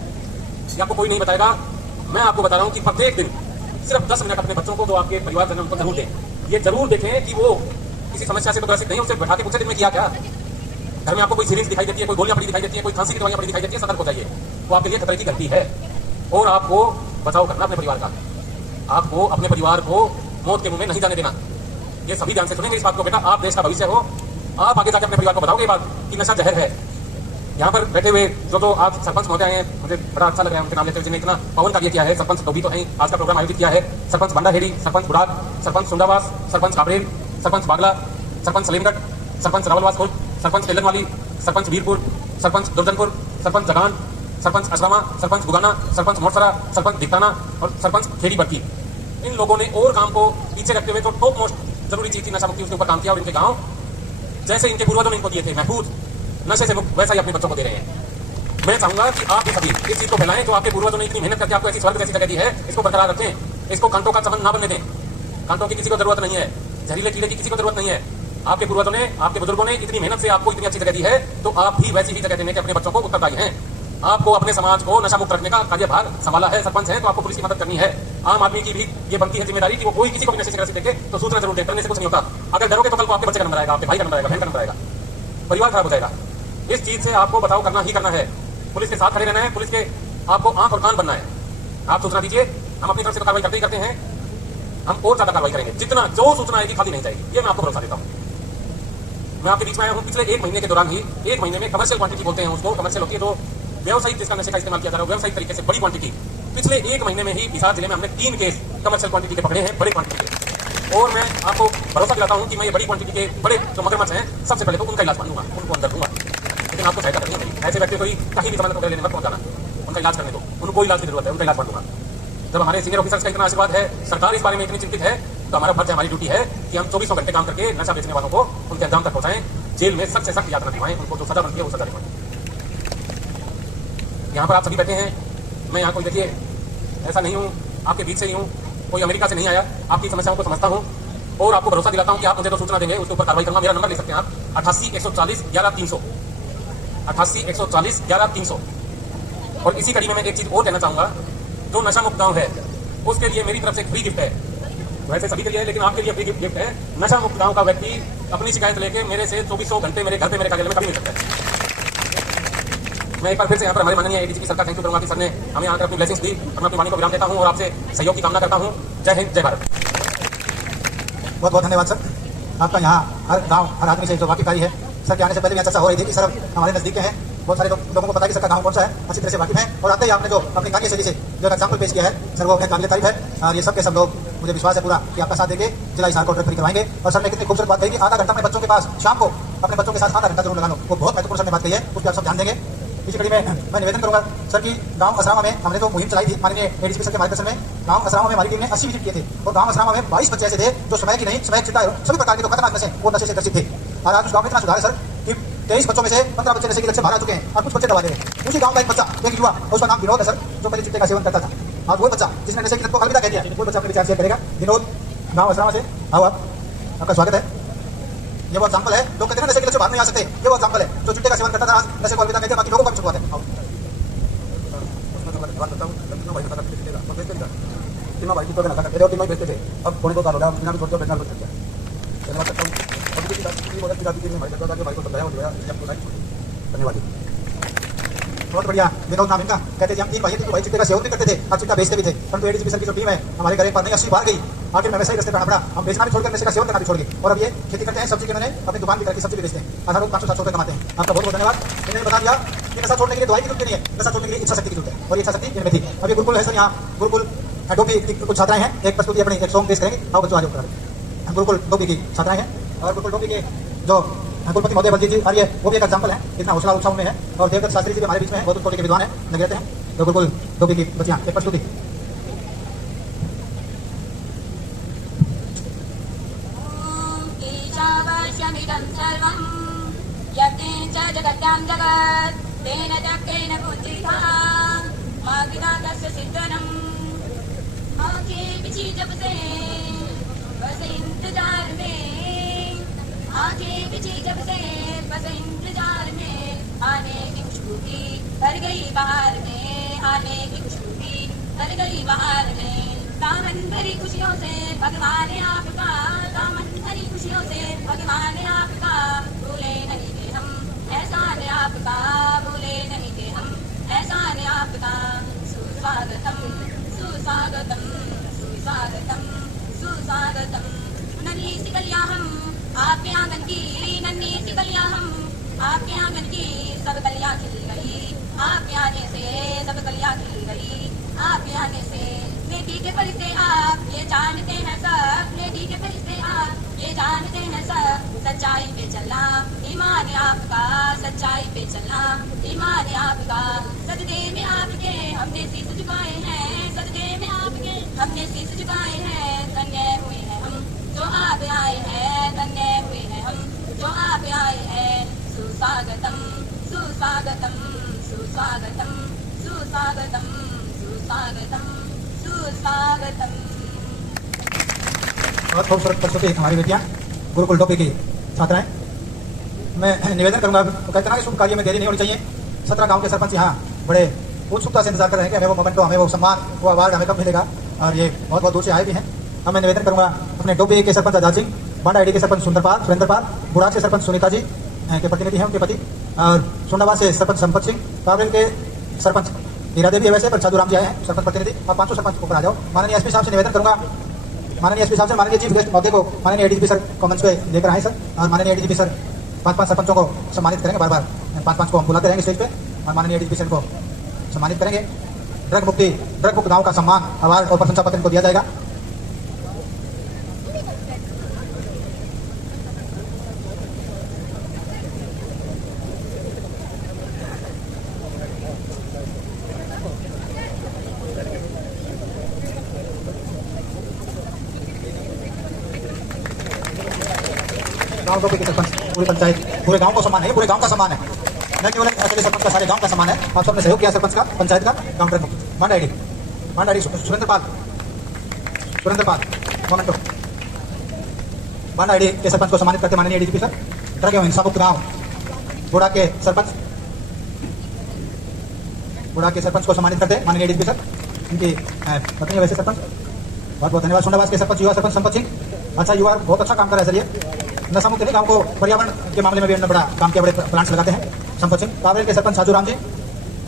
ये आपको कोई नहीं बताएगा, मैं आपको बता रहा हूं कि प्रत्येक दिन सिर्फ 10 मिनट अपने बच्चों को, जो आपके परिवार जन उनको जरूर दें। ये जरूर देखें कि वो किसी समस्या से तो ग्रसित नहीं, उसे बैठा के पूछे दिन में किया क्या। घर में आपको कोई सीरीज दिखाई देती है, कोई गोलियां पड़ी दिखाई देती है, कोई खांसी की दवाइयां पड़ी दिखाई देती है, सतर्क हो जाइए, वो आपके लिए खतरे की घंटी है। और आपको बचाव करना अपने परिवार का, आपको अपने परिवार को मौत के मुंह में नहीं जाने देना। ये सभी ध्यान से सुनेंगे इस बात को। बेटा आप देश का भविष्य हो, आप आगे जाकर अपने परिवार को बताओगे ये बात कि नशा जहर है। यहाँ पर बैठे हुए जो आज सरपंच महोदय हैं, मुझे बड़ा अच्छा लग रहा है उनके नाम लेते हुए, जिन्हें इतना पवन कार्य किया है। सरपंच डोबी तो है, आज का प्रोग्राम आयोजित किया है। सरपंच बंडाहेड़ी, सरपंच बुढ़ाग, सरपंच सुंडावास, सरपंच काबरेल, सरपंच बागला, सरपंच सलीमगढ़, सरपंच रावलवास खुर्द, सरपंच तेलनवाली, सरपंच वीरपुर, सरपंच दुर्जनपुर, सरपंच जगान, सरपंच अशरामा, सरपंच बुगाना, सरपंच मोटसरा, सरपंच दिक्ताना और सरपंच खेड़ी बड़की। इन लोगों ने और काम को पीछे रखते हुए जो टॉप मोस्ट जरूरी चीज थी नशा मुक्ति, उसके ऊपर काम किया। और इनके गांव जैसे इनके पूर्वजों ने इनको दिए थे महफूज नशे से मुक्त, वैसा ही अपने बच्चों को दे रहे हैं। मैं चाहूंगा कि आप भी सभी इस चीज को फैलाएं, जो आपके पूर्वजों ने इतनी मेहनत करके आपको ऐसी स्वर्ग जैसी जगह दी है, इसको बरकरार रखें। इसको कांटों का चमन ना बनने दें। कांटों की किसी को जरूरत नहीं है, जहरीले कीड़े की किसी को जरूरत नहीं है। आपके पूर्वजों ने, आपके बुजुर्गों ने इतनी मेहनत से आपको इतनी अच्छी जगह दी है, तो आप भी वैसी ही जगह देने के अपने बच्चों को उत्तरदायी हैं। आपको अपने समाज को नशा मुक्त रखने का कार्यभार संभाला है, सरपंच है तो आपको पुलिस की मदद करनी है। आम आदमी की भी ये बनती है जिम्मेदारी कि वो कोई किसी को भी नशे से ग्रसित देखे तो सूचना जरूर दे। करने से कुछ नहीं होता। अगर डरोगे तो कल को आपके बच्चे का नंबर आएगा, आपके भाई का नंबर आएगा, बहन का नंबर आएगा, परिवार खराब हो जाएगा। इस चीज से आपको बचाव करना ही करना है। पुलिस के साथ खड़े रहना है, पुलिस के आपको आंख और कान बनना है। आप सूचना दीजिए, हम अपनी तरफ से कार्रवाई करते ही करते हैं, हम और ज्यादा कार्रवाई करेंगे। जितना जो सूचना आएगी खाली नहीं जाएगी, ये मैं आपको भरोसा देता हूँ। मैं आपके बीच में आया हूँ पिछले 1 महीने के दौरान ही। 1 महीने में कमर्शियल क्वांटिटी बोलते हैं उसको, कमर्शियल होती है जो व्यवसायिक जिसका नशे का इस्तेमाल किया जा रहा है, व्यवसायिक तरीके से बड़ी क्वांटिटी। पिछले 1 महीने में ही हिसार जिले में हमने 3 केस कमर्शियल क्वांटिटी के पकड़े हैं, बड़ी क्वांटिटी के। और मैं आपको भरोसा दिलाता हूँ कि मैं ये बड़ी क्वांटिटी के बड़े जो मगरमच्छ हैं, सबसे पहले तो उनका इलाज मानूंगा, उनको अंदर दूंगा। लेकिन आपको सहायता करनी है। ऐसे व्यक्ति को कहीं भी समझ पकड़ लेने मत पहुंचाना, उनका इलाज करने दो, उनको इलाज की जरूरत है, उनका इलाज मानूंगा। जब हमारे सीनियर ऑफिसर्स का इतना आशीर्वाद है, सरकार इस बारे में इतनी चिंतित है, तो हमारा फर्ज है, हमारी ड्यूटी है कि हम 24 घंटे काम करके नशा बेचने वालों को उनके अंजाम तक पहुंचाएं, जेल में सख्त से सख्त यातना दिलवाएं, उनको जो सजा बनती है वो सजा दिलवाएं। यहाँ पर आप सभी बैठे हैं, मैं यहाँ कोई देखिए ऐसा नहीं हूँ, आपके बीच से ही हूँ, कोई अमेरिका से नहीं आया, आपकी समस्याओं को समझता हूँ और आपको भरोसा दिलाता हूँ कि आप मुझे जो सूचना देंगे उसके ऊपर कार्रवाई करूंगा। मेरा नंबर ले सकते हैं आप 88 140 11 300, 88 140 11 300। और इसी कड़ी में मैं एक चीज और कहना चाहूंगा, जो नशा मुक्त गांव है उसके लिए मेरी तरफ से फ्री गिफ्ट है। वैसे सभी के लिए, लेकिन आपके लिए फ्री गिफ्ट है। नशा मुक्त गांव का व्यक्ति अपनी शिकायत लेके मेरे से 24 घंटे मेरे घर पे, मेरे कार्यालय में कभी मिल सकता है। मैं एक बार फिर से यहाँ पर हमारे माननीय एडीजीपी सर का थैंक यू करूंगा कि सर ने हमें यहाँ पर अपनी ब्लेसिंग्स दी। और मैं अपनी वाणी को विराम देता हूँ और आपसे सहयोग की कामना करता हूँ। जय हिंद, जय भारत। बहुत बहुत धन्यवाद सर, आपका यहाँ हर गांव हर आदमी से जो वाकिफाई है। सर के आने से पहले भी चर्चा हो रही थी कि सर हमारे नजदीक के हैं, बहुत सारे लोगों को पता है कि सर का गांव कौन सा है, अच्छी तरह से वाकिफ है। और आते ही आपने जो अपनी कार्यशैली से जो एग्जाम्पल पेश किया है सर, वो अपने काबिल तारीफ है। और ये सब के सब लोग, मुझे विश्वास है पूरा कि आपका साथ देंगे, जिला हिसार को फ्री करवाएंगे। और सर ने कितनी खूबसूरत बात कही कि आधा घंटा अपने बच्चों के पास, शाम को अपने बच्चों के साथ आधा घंटा जरूर लगा लो, वो बहुत महत्वपूर्ण सर ने बात कही है, उस पर आप सब ध्यान देंगे। इसी कड़ी में मैं निवेदन करूंगा सर कि गांव असरामा में हमने जो मुहिम चलाई थी माननीय एडीजीपी सर के मार्गदर्शन में, गांव असरामा में हमारी टीम ने 80 विजिट किए थे और गांव असरामा में 22 बच्चे ऐसे थे जो समय की नहीं, समय चिंता सभी प्रकार के जो खतरनाक नशे वो नशे से ग्रसित थे। और आज उस गांव में इतना सुधार है सर कि 23 बच्चों में से 15 बच्चे नशे की लत से बाहर आ चुके हैं और कुछ बच्चे दबा दे रहे हैं। उसी गांव का एक बच्चा, एक युवा, उसका नाम विनोद है सर, जो पहले चिट्टे का सेवन करता था। और वो बच्चा जिसने नशे की लत को अलविदा कह दिया, वो बच्चा अपने विचार शेयर करेगा। विनोद गांव असरामा से, आओ आप, आपका स्वागत है। ये वो एग्जाम्पल है, लोग कहते हैं नशे की लत से बाहर नहीं आ सकते, ये वो एग्जाम्पल है जो चिट्टे का सेवन करता था, आज नशे को अलविदा कह दिया, बाकी लोगों का भी शुरुआत है। तीनों भाई तो नशा करते थे और तीनों बेचते थे, अब थोड़ी 2 साल हो गया, बिना भी छोड़ बेचना बंद कर दिया। धन्यवाद करता हूँ। और भाई को समझाया, धन्यवाद। बहुत बढ़िया। विनोद नाम इनका, कहते थे हम 3 भाई थे, 2 भाई चिट्टे का सेवन भी करते थे और चिट्टा बेचते भी थे, परंतु एडीजीपी सर की जो टीम है हमारे घर एक बार नहीं 80 बार गई, आखिर में वैसे ही रास्ते करना पड़ा। हम बेचना भी छोड़कर नशे का सेवन करना भी छोड़ गए और अब ये खेती करते हैं, सब्जी के उन्होंने अपनी दुकान भी करके सब्जी भी बेचते हैं, हर रोज 500-700 रुपये कमाते हैं। आपका बहुत बहुत धन्यवाद। इन्होंने बता दिया कि नशा छोड़ने के लिए दवाई की जरूरत नहीं है, नशा छोड़ने के लिए इच्छा शक्ति की जरूरत है और इच्छा शक्ति इनमें थी। अभी गुरुकुल है सर, यहाँ गुरुकुल डोबी की कुछ छात्राएं हैं, एक प्रस्तुति अपनी एक सॉन्ग पेश करेंगे। आओ बच्चों आ जाओ। गुरुकुल डोबी की छात्राएं हैं और गुरुकुल डोबी के जो कुलपति महोदय बलजीत जी और ये वो भी एक एग्जाम्पल है, कितना हौसला उत्साह में है। और देवदत्त शास्त्री जी भी हमारे बीच में है, बहुत कोटि के विद्वान है, लगे रहते हैं। तो गुरुकुल डोबी की बच्चियां एक प्रस्तुति। ईशावास्यमिदं सर्वं यत्तेन च जगत्यां जगत् तेन चक्रेण पूजिता मागिना तस्य सिद्धनम् आंखें बिछी जब से बस इंतजार में, आंखें बिछी जब से बस इंतजार में, आने की खुशबू भी भर गई बाहर में, आने की खुशबू भी भर गई बाहर में। दामन भरी खुशियों से भगवान आपका, दामन भरी खुशियों से भगवान आपका, भूले नहीं थे हम एहसान आपका, भूले नहीं थे हम एहसान आपका। सुस्वागतम सुस्वागतम सुस्वागतम सुस्वागतम। नन्ही सी कलियां हम आपके आंगन की, नन्ही सी कलियां हम आपके आंगन की, सब कलियां खिल गई आपके आने से, सब कलियां खिल गई आपके आने से। नेकी के फरिश्ते आप ये जानते हैं सब, नेकी के फरिश्ते आप ये जानते हैं सब, सच्चाई पे चलना ईमान आपका, सच्चाई पे चलना ईमान आपका। सजदे में आपके हमने शीश झुकाए हैं, सजदे में आपके हमने शीश झुकाए हैं, धन्य हुए हैं हम जो आप आए हैं, धन्य हुए हैं हम जो आप आए हैं। सुस्वागतम सुस्वागतम सुस्वागतम सुस्वागतम सुस्वागतम सुस्वागतम। बहुत खूबसूरत प्रस्तुति हमारी बेटियां गुरुकुल डोबी की छात्राएं। मैं निवेदन करूंगा, कहते ना कि शुभ कार्य में देरी नहीं होनी चाहिए। 17 गांव के सरपंच यहाँ बड़े उत्सुकता से इंतजार कर रहे हैं कि हमें वो मोमेंटो, हमें वो सम्मान, वो अवार्ड हमें कब मिलेगा, और ये बहुत बहुत दूर से आए भी हैं। अब मैं निवेदन करूंगा अपने डोबी के सरपंच आजाद सिंह, बांडा आईडी के सरपंच सुरेंद्रपाल, बुढ़ाक से सरपंच सुनीता जी के प्रतिनिधि हैं, उनके पति, और सोनाबाद से सरपंच संपत सिंह, काबरेल के सरपंच हीरा देवी है वैसे, पर साधु राम जी आए हैं सरपंच प्रतिनिधि। और 500 सरपंच ऊपर आ जाओ। माननीय एसपी साहब से निवेदन करूंगा, माननीय एसपी साहब से, माननीय चीफ गेस्ट महोदय को माननीय एडीजीपी सर कॉमन्स पे लेकर आए सर, और माननीय एडीजीपी सर 5-5 सरपंचों को सम्मानित करेंगे, बार बार 5-5 को हम बुलाते रहेंगे स्टेज पे, और माननीय एडीजीपी सर को सम्मानित करेंगे। ड्रग मुक्त गांव का सम्मान, अवार्ड और प्रशंसा पत्र इनको दिया जाएगा। गांव के सरपंच, पूरी पंचायत, पूरे गांव को सम्मान है, पूरे गांव का सम्मान है, न केवल अकेले सरपंच का, सारे गांव का सम्मान है। आप सबने सहयोग किया सरपंच का, पंचायत का। गांव ड्रग मुक्त। बांडा आईडी सुरेंद्रपाल मोमेंटो। बांडा आईडी के सरपंच को सम्मानित करते माननीय एडीजीपी सर। ड्रग एवं हिंसा मुक्त गांव बुढ़ा के सरपंच को सम्मानित करते माननीय एडीजीपी सर, उनकी पत्नी वैसे सरपंच। बहुत बहुत धन्यवाद। सोनाबाद के सरपंच, युवा सरपंच संपत सिंह। अच्छा, युवा बहुत अच्छा काम कर रहा है सर, ये नशा मुक्त गांव को पर्यावरण के मामले में भी बड़ा काम किया, बड़े प्लांट्स लगाते हैं संपत सिंह। काबरेल के सरपंच साधु राम जी,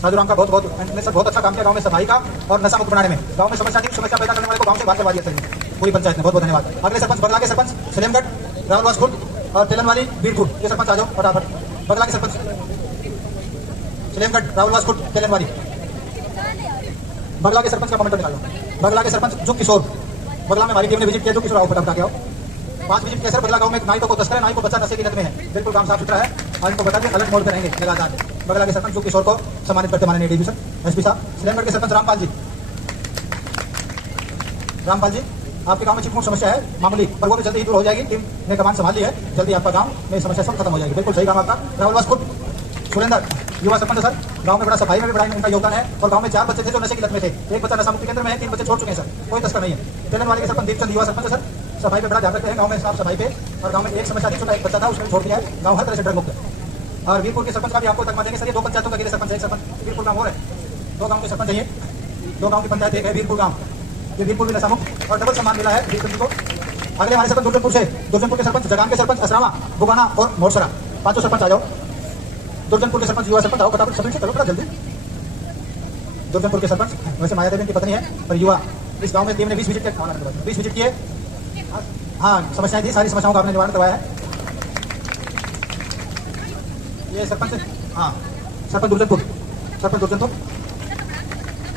साधु राम का बहुत अच्छा काम किया गांव में सफाई का और नशा मुक्त बनाने में। गांव में समस्या पैदा करने वाले को गांव से बाहर करवा दिया सर, पूरी पंचायत ने। बहुत बहुत धन्यवाद। अगले सरपंच बगला के सरपंच सलेमगढ़, रावलवास खुर्द और तेलनवाली बीरपुर, ये सरपंच आ जाओ फटाफट। बगला के सरपंच सलेमगढ़, रावलवास खुर्द, तेलनवाली। बगला के सरपंच का कमेंट निकालो। बगला के सरपंच जुग किशोर, बगला में हमारी टीम ने विजिट किया। जुग किशोर आओ फटाफट आके आओ। 5 विजिट किया सर बगला गांव में। नाई को तस्कर है, नाई को बच्चा नशे की लत में है, बिल्कुल काम साफ सुथरा है, और इनको बता दें अलर्ट मोड पे रहेंगे लगातार। बगला के सरपंच जुग किशोर को सम्मानित करते माननीय एडीजीपी सर, एसपी साहब। सलेमगढ़ के सरपंच रामपाल जी, आपके गांव में चिकन समस्या है मामूली, पर वो भी जल्दी ही दूर हो जाएगी। टीम ने कमान संभाल ली है, जल्दी आपका गांव में समस्या सब खत्म हो जाएगी। बिल्कुल सही काम आपका। रावलवास खुद सुरेंद्र, युवा सरपंच सर। गांव में बड़ा सफाई में भी बड़ा उनका योगदान है, और गांव में 4 बच्चे थे जो नशे की लत में थे। एक बच्चा नशा मुक्ति केंद्र में है, 3 बच्चे छोड़ चुके हैं सर, कोई तस्कर नहीं है। तेलनवाली के सरपंच दीपचंद, युवा सरपंच सर। सफाई पे बड़ा ध्यान रखते हैं गांव में, साफ सफाई पे। और गांव में एक समस्या थी, छोटा एक बच्चा था, उसने छोड़ दिया है। गांव हर तरह से ड्रग मुक्त है। और वीरपुर के सरपंच का भी आपको तकमा देंगे सर। ये 2 पंचायतों का सरपंच है, एक सरपंच वीरपुर गांव और है, 2 गांव के सरपंच है। 2 गांव की पंचायत एक है वीरपुर गांव, ये वीरपुर भी नशा मुक्त और डबल सम्मान मिला है वीरपुर को। अगले हमारे सरपंच दुर्जनपुर के सरपंच जगान के सरपंच असरावा, बुगाना और मोरसरा। 500 सरपंच आ जाओ। दुर्जनपुर के सरपंच, युवा सरपंच आओ फटाफट, सभी चलो थोड़ा जल्दी। दुर्जनपुर के सरपंच, वैसे माया देवी की पत्नी है पर युवा। इस गांव में टीम ने 20 विजिट किए। हाँ, समस्याएं थी, सारी समस्याओं का आपने निवारण करवाया है। ये सरपंच, हाँ सरपंच दुर्जनपुर।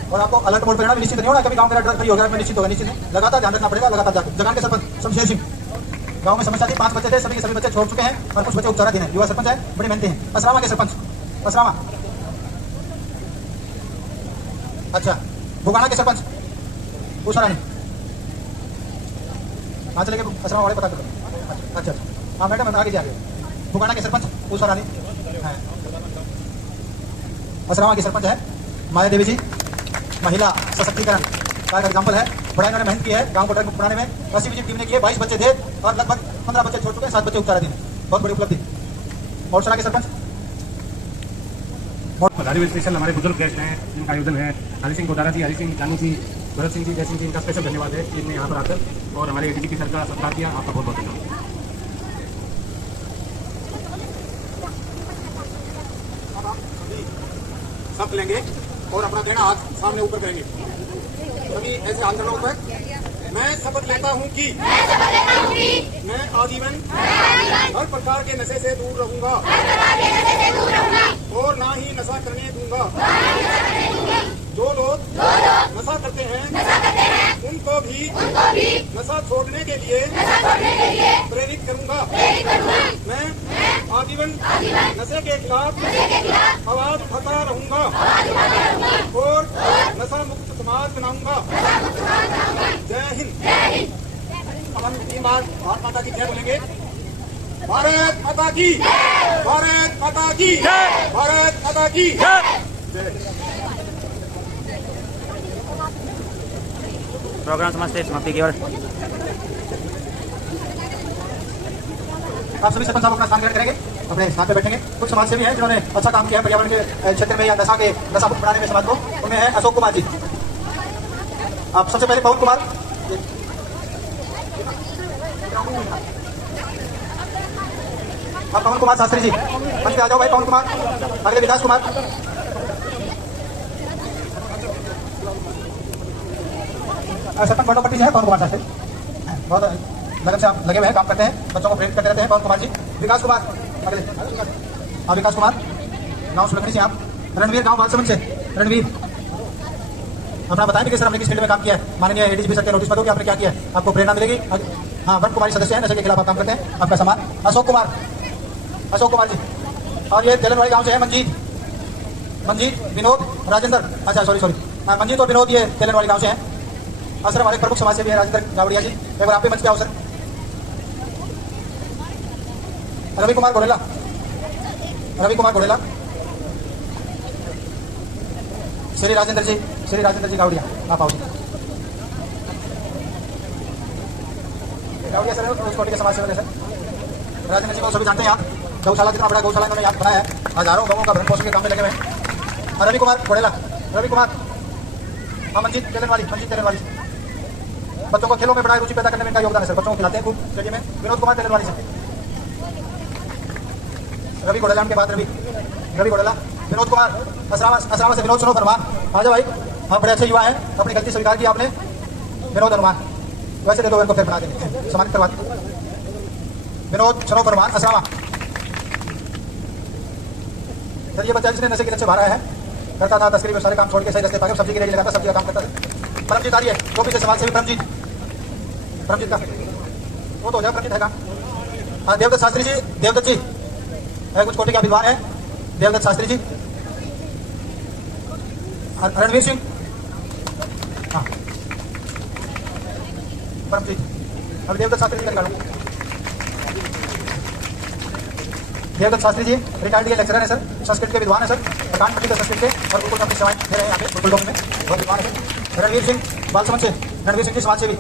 और आपको अलर्ट मोड पर रहना, निश्चित नहीं होना कभी गांव मेरा ड्रग फ्री हो गया, मैं निश्चित होगा, निश्चित नहीं, लगातार ध्यान रखना पड़ेगा, लगातार जाकर। जगान के सरपंच शमशेर सिंह, गांव में समस्या थी, 5 बच्चे थे, सभी बच्चे छोड़ चुके हैं और कुछ बच्चे उपचाराधीन हैं। युवा सरपंच है, बड़े मेहनती हैं। असरावा के सरपंच, असरावा, अच्छा बुगाना के सरपंच उषा रानी, कहाँ चले गए असरावा वाले, पता करो। अच्छा हाँ मैडम आगे जा रहे। बुगाना के सरपंच उषा रानी है। असरावा की सरपंच है माया देवी जी, महिला सशक्तिकरण का एग्जाम्पल है। बड़ा इन्होंने मेहनत की है गांव को ड्रग मुक्त बनाने में। 80 विजिट टीम ने किए, 22 बच्चे थे और लगभग 15 बच्चे छोड़ चुके हैं, 7 बच्चे उपचाराधीन। बहुत बड़ी उपलब्धि। मोरसरा के सरपंच, रेलवे स्टेशन हमारे बुजुर्ग गेस्ट हैं जिनका आयोजन है, हरि सिंह गोदारा जी, हरि सिंह जानू जी, भरत सिंह जी, जय सिंह जी, इनका स्पेशल धन्यवाद है कि इनने यहाँ पर आकर और हमारे एडीजीपी सर का सत्कार किया। आपका बहुत बहुत धन्यवाद। सब लेंगे और अपना देना हाथ सामने ऊपर करेंगे। सभी ऐसे आंदोलनों पर मैं शपथ लेता हूँ कि मैं आजीवन हर प्रकार के नशे से दूर रहूंगा और ना ही नशा करने दूंगा। जो लोग नशा करते हैं उनको भी नशा छोड़ने के लिए प्रेरित करूंगा। मैं आजीवन नशे के खिलाफ आवाज उठाता रहूंगा और नशा मुक्त समाज बनाऊंगा। जय हिंद। अब हम 3 बार भारत माता की जय बोलेंगे। भारत माता की, भारत माता की, भारत माता की जय। प्रोग्राम समझते समाप्ति की ओर। आप सभी सरपंच साहब अपना स्थान ग्रहण करेंगे, अपने स्थान पे बैठेंगे। कुछ समाज सेवी हैं जिन्होंने अच्छा काम किया है पर्यावरण के क्षेत्र में या नशा मुक्त बनाने में समाज को। उनमें है अशोक कुमार जी। आप सबसे पहले पवन कुमार, आप पवन कुमार शास्त्री जी मंच पे आ जाओ भाई। पवन कुमार, अगले विकास कुमार, सरपंच बटोपट्टी से है पवन कुमार शास्त्री, बहुत लगन से आप लगे हुए हैं, काम करते हैं, बच्चों को प्रेरित करते रहते हैं। पवन कुमार जी, विकास कुमार, अगले विकास कुमार, गाँव सुलखनी से आप। रणवीर, गाँव बालसमंद से रणवीर, अपना बताएं कि सर हमने किस फील्ड में काम किया है। माननीय एडीजीपी सर के नोटिस पर हो कि आपने क्या किया है, आपको प्रेरणा मिलेगी। हाँ, ब्रह्म कुमारी सदस्य है, नशे के खिलाफ आप काम करते हैं, आपका सम्मान। अशोक कुमार, अशोक कुमार जी। और ये तेलनवाड़ी गाँव से है मंजीत, विनोद, राजेंद्र, अच्छा सॉरी मंजीत और विनोद, ये तेलनवाड़ी गाँव से हैं। और सर हमारे प्रमुख समाज सेवी है राजेंद्र गावड़िया जी, एक बार आप भी मंच पे आओ सर। रवि कुमार घोड़ेला, श्री राजेंद्र जी गावड़िया, आप आओ। गावड़िया सर उस कोटि के समाज सेवक है सर। राजेंद्र जी को सभी जानते हैं आप, गौशाला, कितना बड़ा गौशाला इन्होंने यहाँ बनाया है, हजारों गौों का भरण पोषण के काम में लगे हुए हैं। रवि कुमार घोड़ेला, हाँ मंजीत तेलनवाली, बच्चों को खेलों में बड़ा रुचि पैदा करने में इनका योगदान है सर, बच्चों को खिलाते हैं खूब स्टेडियम में। विनोद कुमार तेलनवाली से। रवि घोड़ेला के बाद रवि घोड़ेला, विनोद कुमार, असरावा से विनोद सनोफ हनुमान, आ जाओ भाई, आप बड़े अच्छे युवा हैं, अपनी गलती स्वीकार की आपने। विनोद हनुमान, वैसे दे दो इनको, फिर बना देंगे, सम्मानित करवा दें। विनोद सनोफ हनुमान, असरावा। सर ये बच्चा जिसने नशे के नशे भरा है, करता था तस्करी में, सारे काम छोड़ के सही रस्ते पर सब्जी की रेडी लगाता, सब्जी का काम करता था। परमजीत आ रही है, गोपी से समाज सेवी परमजीत का वो तो हो जाए, परमजीत है काम। हाँ, देवदत्त शास्त्री जी है, कुछ कोटि का विद्वान है, देवदत्त शास्त्री जी। रणवीर सिंह, हाँ परमजीत, अब देवदत्त शास्त्री जी का निकालो। देवदत्त शास्त्री जी रिटायर्ड लेक्चरर है सर, संस्कृत के विद्वान है सर, प्रधानमंत्री संस्कृत के, और बिल्कुल अपनी सेवाएं दे रहे हैं यहाँ पे बिल्कुल में, बहुत विद्वान है। रणवीर सिंह बालसमंद से, रणवीर सिंह जी समाज सेवी।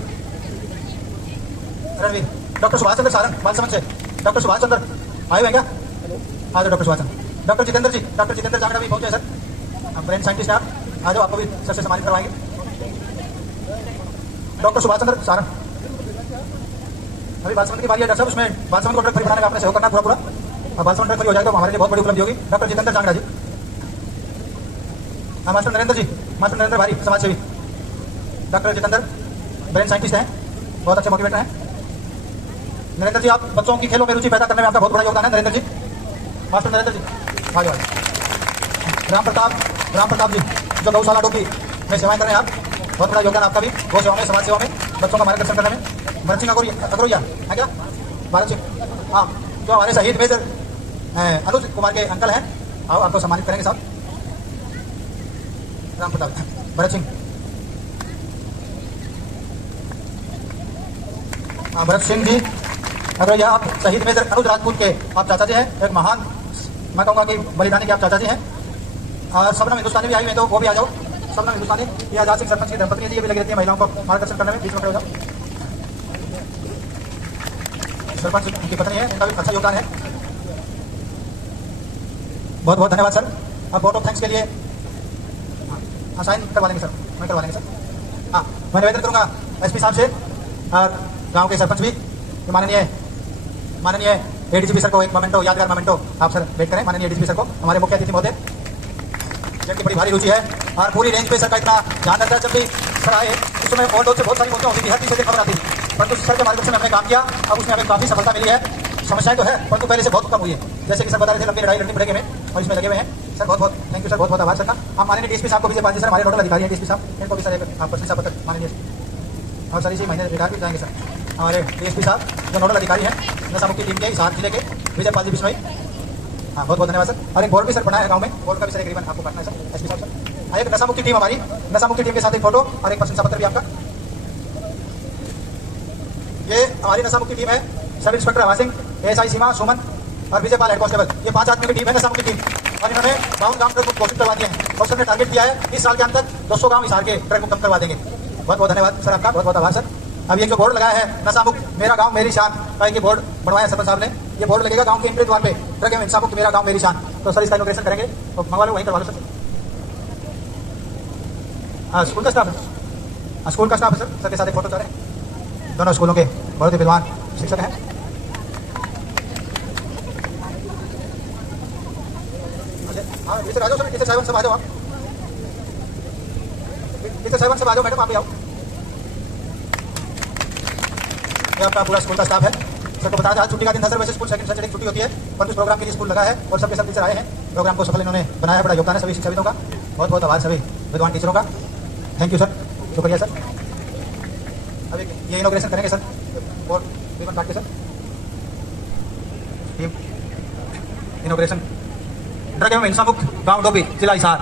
रणवीर, डॉक्टर सुभाष चंद्र सारंग बालसमंद से, डॉक्टर सुभाष चंद्र आए हुए हैं क्या? आ जाओ डॉक्टर सुभाष चंद्र। डॉक्टर जितेंद्र जांगड़ा भी पहुंचे सर, ब्रेन साइंटिस्ट हैं आप, आ जाओ, आपको भी सर से सम्मानित करवाएंगे। डॉक्टर सुभाष चंद्र सारंग, अभी बालसमंद की बारी है डॉक्टर साहब, उसमें बालसमंद को ड्रग फ्री बनाने का आपने सहयोग करना पूरा, और बालसमंद ड्रग फ्री हो जाएगा तो हमारे लिए बहुत बड़ी उपलब्धि होगी। डॉक्टर जितेंद्र जांगड़ा जी, मास्टर नरेंद्र भारी, समाज सेवी। डॉक्टर जितेंद्र, ब्रेन साइंटिस्ट हैं, बहुत अच्छे मोटिवेटर हैं। नरेंद्र जी, आप बच्चों की खेलों में रुचि पैदा करने में आपका बहुत बड़ा योगदान है। नरेंद्र जी, मास्टर नरेंद्र जी आगे बढ़े। राम प्रताप जी, जो गौशाला डोबी में सेवाएं कर रहे हैं आप, बहुत बड़ा योगदान आपका भी गौ सेवा में, समाज सेवा में, बच्चों का मार्गदर्शन करने में। भरत सिंह अग्रोया है क्या? भारत सिंह, हाँ, जो हमारे शहीद मेजर अनुज कुमार के अंकल हैं, आओ आपको सम्मानित करेंगे साहब। राम प्रताप, भरत सिंह, भरत सिंह जी अगर यह आप शहीद मेजर अनुज राजपूत के आप चाचा जी हैं, एक महान, मैं कहूँगा कि बलिदानी के आप चाचा जी हैं। और सबनम हिंदुस्तानी भी आई हुई है, तो वो भी आ जाओ। सबनम हिंदुस्तानी, ये आजाद सिंह सरपंच की धर्मपत्नी है, ये भी लगी रहती है महिलाओं को मार्गदर्शन करने में। बीच में खड़े हो जाओ। सरपंच की पत्नी है, इनका भी अच्छा योगदान है। बहुत बहुत धन्यवाद सर। अब वोट ऑफ थैंक्स के लिए हाँ साइन करवा लेंगे सर, मैं करवा लेंगे सर। हाँ, मैं निवेदन करूँगा एसपी साहब से और गांव के सरपंच भी, माननीय एडीजीपी सर को एक मोमेंटो, यादगार मोमेंटो आप सर भेंट करें। माननीय एडीजीपी सर को, हमारे मुख्य अतिथि महोदय, जिनकी बड़ी भारी रुचि है और पूरी रेंज पे सर का इतना ध्यान रहता है। जब भी सर आए उस समय और से बहुत सारी मौतें होती थी, हर चीज़ से खबर आती थी, परंतु सर के मार्गदर्शन में हमने काम किया। अब उसमें हमें काफ़ी सफलता मिली है। समस्याएं तो है, परंतु पहले से बहुत कम हुई है। जैसे कि सर बता रहे थे, लंबी लड़ाई लड़नी पड़ेगी में, और इसमें लगे हुए हैं सर। बहुत बहुत थैंक यू सर, बहुत बहुत आभार सर का। हम माननीय डीएसपी साहब को विजय पाल सर, हमारे नोडल अधिकारी हैं डीएसपी साहब, इनको भी सर एक प्रशंसा पत्र माननीय, और सर इसी महीने रिटायर भी जाएंगे सर हमारे डीएसपी साहब, जो नोडल अधिकारी हैं नशा मुक्ति टीम के हिसार जिले के, विजय पाल जी बिश्नोई। हाँ, बहुत बहुत धन्यवाद सर। और एक बोर्ड भी सर बना है गाँव में, बोर्ड का भी सर एक रिबन आपको काटना है सर, एसपी साहब सर। एक नशा मुक्ति टीम, हमारी नशा मुक्ति टीम के साथ एक फोटो और एक प्रशंसा पत्र भी आपका। ये हमारी नशा मुक्ति टीम है। सब इंस्पेक्टर हवा सिंह, एएसआई सीमा सुमन और विजय पाल हेड कांस्टेबल, ये 5 आदमी की टीम है नशा मुक्ति टीम। और इन्होंने 52 गाँव ट्रक मुक्त घोषित करवा दिए हैं, और सर ने टारगेट किया है इस साल के अंत तक 200 गाँव हिसार के ट्रक मुक्त करवा देंगे। बहुत बहुत धन्यवाद सर आपका, बहुत बहुत आभार सर। अब ये जो बोर्ड लगाया है नशा मुक्त मेरा गाँव मेरी शान का, ये बोर्ड बनवाया सरपंच साहब ने। ये बोर्ड लगेगा गाँव के एंट्री द्वार पे, ट्रक एवं नशा मुक्त मेरा गाँव मेरी शान। तो सर इसका इनॉग्रेशन करेंगे, तो मंगवा लो, वहीं करवा लो सर। स्कूल का स्टाफ है, स्कूल का स्टाफ है सर के साथ एक फोटो चाह रहे हैं। दोनों स्कूलों के बहुत ही विद्वान शिक्षक हैं। हाँ, टीचर आ जाओ सर, टीचर साहब सब आ जाओ आप, टीचर साहब सब आ जाओ, मैडम आप भी आओ। ये आपका पूरा स्कूल का स्टाफ है। सर को बता दें, आज छुट्टी का दिन था सर, वैसे स्कूल सेकंड सैटरडे छुट्टी होती है, पर इस प्रोग्राम के लिए स्कूल लगा है और सबके सब टीचर आए हैं। प्रोग्राम को सफल इन्होंने बनाया, बड़ा योगदान है सभी शिक्षाविदों का। बहुत बहुत आभार सभी विद्वान टीचरों का, थैंक यू सर, शुक्रिया सर। अभी ये इनॉग्रेशन करेंगे सर, और रिबन काट के सर इनॉग्रेशन। ड्रग एवं हिंसा मुक्त गाँव डोबी जिला हिसार,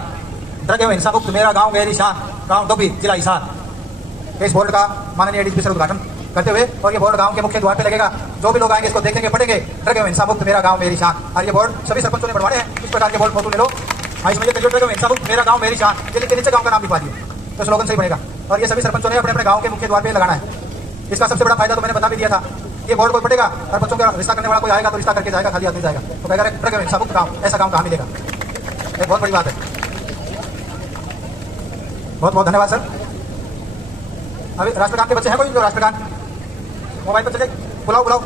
ड्रग एवं हिंसा मुक्त मेरा गाँव मेरी शान गाँव डोबी जिला हिसार। इस बोर्ड का माननीय एडीजीपी सर उद्घाटन करते हुए, और ये बोर्ड गांव के मुख्य द्वार पे लगेगा। जो भी लोग आएंगे इसको देखेंगे, पढ़ेंगे, ड्रग एवं हिंसा मुक्त मेरा गांव मेरी शान। और ये बोर्ड सभी सरपंचों ने बढ़वाने हैं, इस प्रकार के बोर्ड फोटो ले लो। इसमें ड्रग एवं हिंसा मुक्त मेरा गांव मेरी शान, ये लिख के नीचे गांव का नाम लिखवा दिए तो स्लोगन सही बनेगा। और ये सभी सरपंचों ने अपने अपने गांव के मुख्य द्वार पे लगाना है। इसका सबसे बड़ा फायदा तो मैंने बता भी दिया था, ये बोर्ड कोई पढ़ेगा और बच्चों का रिश्ता करने वाला कोई आएगा तो रिश्ता करके जाएगा, खाली आदमी जाएगा तो कहेगा ड्रग एवं हिंसा मुक्त गाँव, ऐसा गाँव कहाँ मिलेगा। एक बहुत बड़ी बात है। बहुत बहुत धन्यवाद सर। अभी राष्ट्रगान के बच्चे हैं कोई जो राष्ट्रगान मोबाइल पर चले, बुलाओ।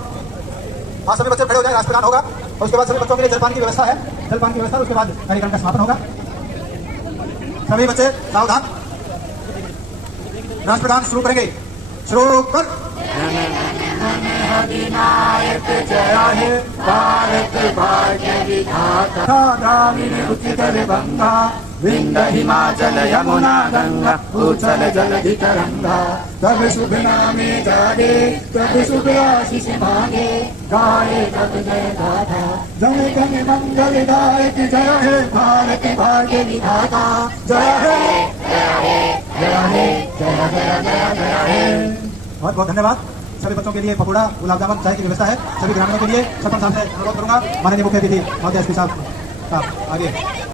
हाँ, सभी बच्चे खड़े हो जाए, राष्ट्रगान होगा और उसके बाद सभी बच्चों के लिए जलपान की व्यवस्था है, जलपान की व्यवस्था, उसके बाद कार्यक्रम का समापन होगा। सभी बच्चे सावधान, राष्ट्रगान शुरू करेंगे, शुरू कर। अधिनायक जय हे भारत भाग्य विधाता, ग्रामीण उचित गंगा, विंध्य हिमाचल यमुना गंगा, उछल जलधि तरंगा। तब शुभ नामे जागे, तब शुभ आशीष मांगे, गाए तब जय गाथा, जन गण मंगलदायक जय हे भारत भाग्य विधाता, जय हे जय हे जय हे जय जय जय जय हे। बहुत बहुत धन्यवाद। सभी बच्चों के लिए पकौड़ा, गुलाब जामुन, चाय की व्यवस्था है। सभी ग्रामीणों के लिए सरपंच साहब से अनुरोध करूंगा, माननीय मुख्य अतिथि महोदय एसपी साहब आगे।